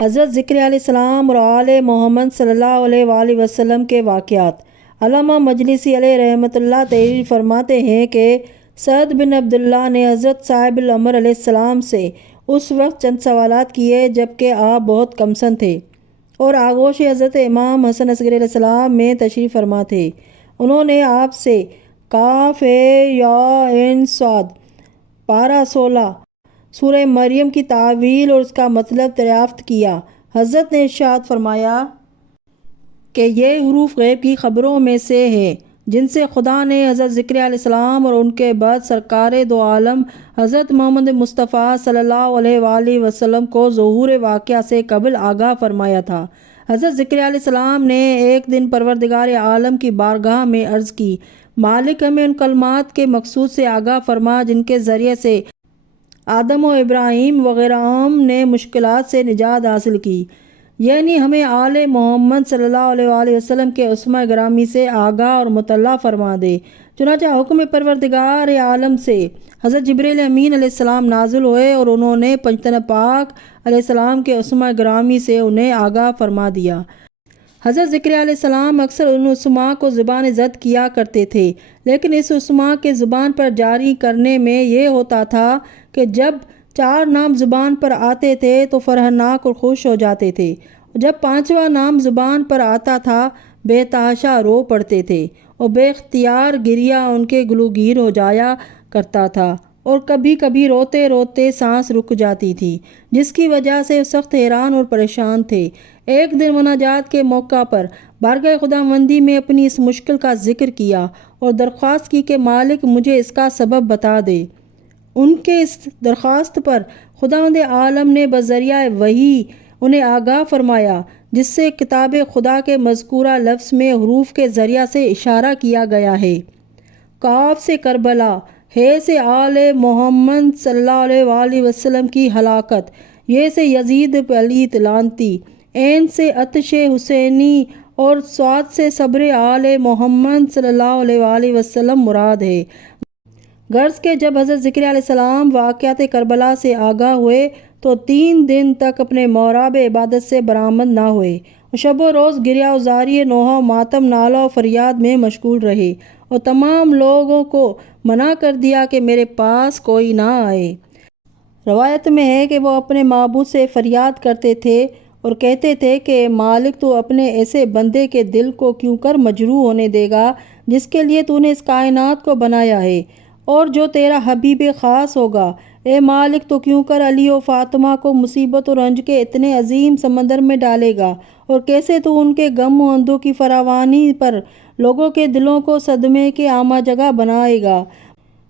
حضرت ذکر علیہ السلام اور آل محمد صلی اللہ علیہ وآلہ وسلم کے واقعات۔ علامہ مجلسی علیہ رحمۃ اللہ تحریر فرماتے ہیں کہ سعد بن عبداللہ نے حضرت صاحب الامر علیہ السلام سے اس وقت چند سوالات کیے جبکہ آپ بہت کم سن تھے اور آغوش حضرت امام حسن عسکری علیہ السلام میں تشریف فرما تھے۔ انہوں نے آپ سے کاف یا عین صاد پارہ 16 سورہ مریم کی تعویل اور اس کا مطلب دریافت کیا۔ حضرت نے ارشاد فرمایا کہ یہ حروف غیب کی خبروں میں سے ہے جن سے خدا نے حضرت ذکر علیہ السلام اور ان کے بعد سرکار دو عالم حضرت محمد مصطفیٰ صلی اللہ علیہ وآلہ وسلم کو ظہور واقعہ سے قبل آگاہ فرمایا تھا۔ حضرت ذکر علیہ السلام نے ایک دن پروردگار عالم کی بارگاہ میں عرض کی، مالک ہمیں ان کلمات کے مقصود سے آگاہ فرما جن کے ذریعے سے آدم و ابراہیم وغیرہ نے مشکلات سے نجات حاصل کی، یعنی ہمیں آل محمد صلی اللہ علیہ وآلہ وسلم کے اسماء گرامی سے آگاہ اور مطلع فرما دے۔ چنانچہ حکم پروردگار عالم سے حضرت جبریل امین علیہ السلام نازل ہوئے اور انہوں نے پنجتن پاک علیہ السلام کے اسماء گرامی سے انہیں آگاہ فرما دیا۔ حضرت ذکر علیہ السلام اکثر ان اسماء کو زبان زد کیا کرتے تھے، لیکن اس اسماء کے زبان پر جاری کرنے میں یہ ہوتا تھا کہ جب 4 نام زبان پر آتے تھے تو فرحناک اور خوش ہو جاتے تھے، جب 5واں نام زبان پر آتا تھا بے تحاشا رو پڑتے تھے اور بے اختیار گریہ ان کے گلوگیر ہو جایا کرتا تھا، اور کبھی کبھی روتے روتے سانس رک جاتی تھی، جس کی وجہ سے سخت حیران اور پریشان تھے۔ ایک دن مناجات کے موقع پر بارگاہ خداوندی میں اپنی اس مشکل کا ذکر کیا اور درخواست کی کہ مالک مجھے اس کا سبب بتا دے۔ ان کے اس درخواست پر خداوند عالم نے بذریعہ وحی انہیں آگاہ فرمایا، جس سے کتاب خدا کے مذکورہ لفظ میں حروف کے ذریعہ سے اشارہ کیا گیا ہے۔ کاف سے کربلا، ہے سے آل محمد صلی اللہ علیہ وآلہ وسلم کی ہلاکت، یہ سے یزید پلیت لعنتی، عین سے آتش حسینی اور صاد سے صبر آل محمد صلی اللہ علیہ وآلہ وسلم مراد ہے۔ غرض کہ جب حضرت ذکر علیہ السلام واقعات کربلا سے آگاہ ہوئے تو 3 دن تک اپنے محراب عبادت سے برآمد نہ ہوئے اور شب و روز گریہ و زاری نوحہ و ماتم نالہ و فریاد میں مشغول رہے اور تمام لوگوں کو منع کر دیا کہ میرے پاس کوئی نہ آئے۔ روایت میں ہے کہ وہ اپنے معبود سے فریاد کرتے تھے اور کہتے تھے کہ مالک تو اپنے ایسے بندے کے دل کو کیوں کر مجروح ہونے دے گا جس کے لیے تو نے اس کائنات کو بنایا ہے اور جو تیرا حبیب خاص ہوگا۔ اے مالک تو کیوں کر علی و فاطمہ کو مصیبت و رنج کے اتنے عظیم سمندر میں ڈالے گا، اور کیسے تو ان کے غم و اندو کی فراوانی پر لوگوں کے دلوں کو صدمے کے آمہ جگہ بنائے گا۔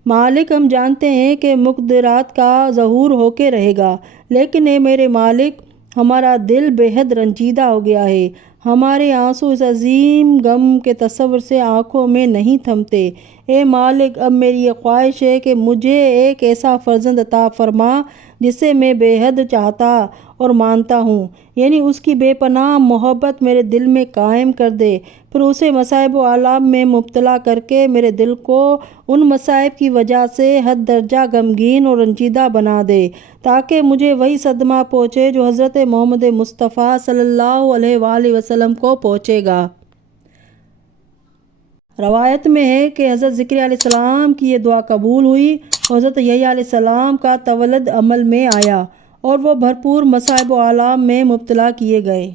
مالک ہم جانتے ہیں کہ مقدرات کا ظہور ہو کے رہے گا، لیکن اے میرے مالک ہمارا دل بے حد رنجیدہ ہو گیا ہے، ہمارے آنسو اس عظیم غم کے تصور سے آنکھوں میں نہیں تھمتے۔ اے مالک اب میری یہ خواہش ہے کہ مجھے ایک ایسا فرزند عطا فرما جسے میں بے حد چاہتا اور مانتا ہوں، یعنی اس کی بے پناہ محبت میرے دل میں قائم کر دے، پھر اسے مصائب و آلام میں مبتلا کر کے میرے دل کو ان مصائب کی وجہ سے حد درجہ غمگین اور رنجیدہ بنا دے، تاکہ مجھے وہی صدمہ پہنچے جو حضرت محمد مصطفیٰ صلی اللہ علیہ وآلہ وسلم کو پہنچے گا۔ روایت میں ہے کہ حضرت ذکر علیہ السلام کی یہ دعا قبول ہوئی اور حضرت یحییٰ علیہ السلام کا تولد عمل میں آیا اور وہ بھرپور مصائب و آلام میں مبتلا کیے گئے۔